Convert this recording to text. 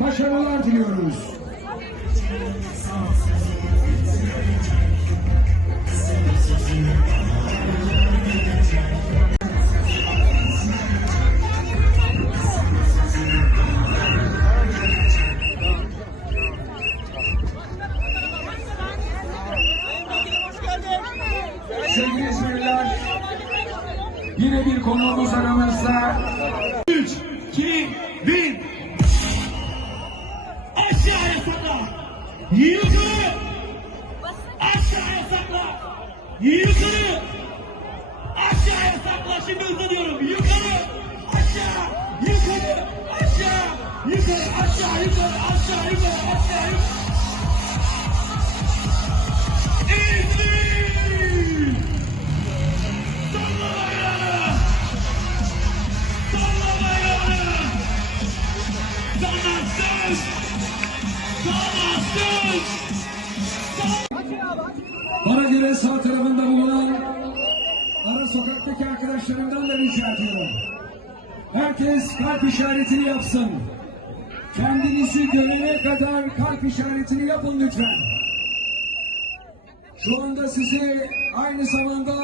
başarılar diliyoruz. Sevgili İzmirliler, yine bir konuğumuz aramızda. 3, 2, 1. Yukarı. Aşağıya sakla. Yukarı. Aşağıya sakla. Şimdi hızlanıyorum. Yukarı. Aşağı. Yukarı. Aşağı. Yukarı. Aşağı. Yukarı. Aşağı. Yukarı. Aşağı. Yukarı. İzmir. Bana göre sağ tarafında bulunan ara sokaktaki arkadaşlarımdan da rica ediyorum. Herkes kalp işaretini yapsın. Kendinizi görene kadar kalp işaretini yapın lütfen. Şu anda sizi aynı zamanda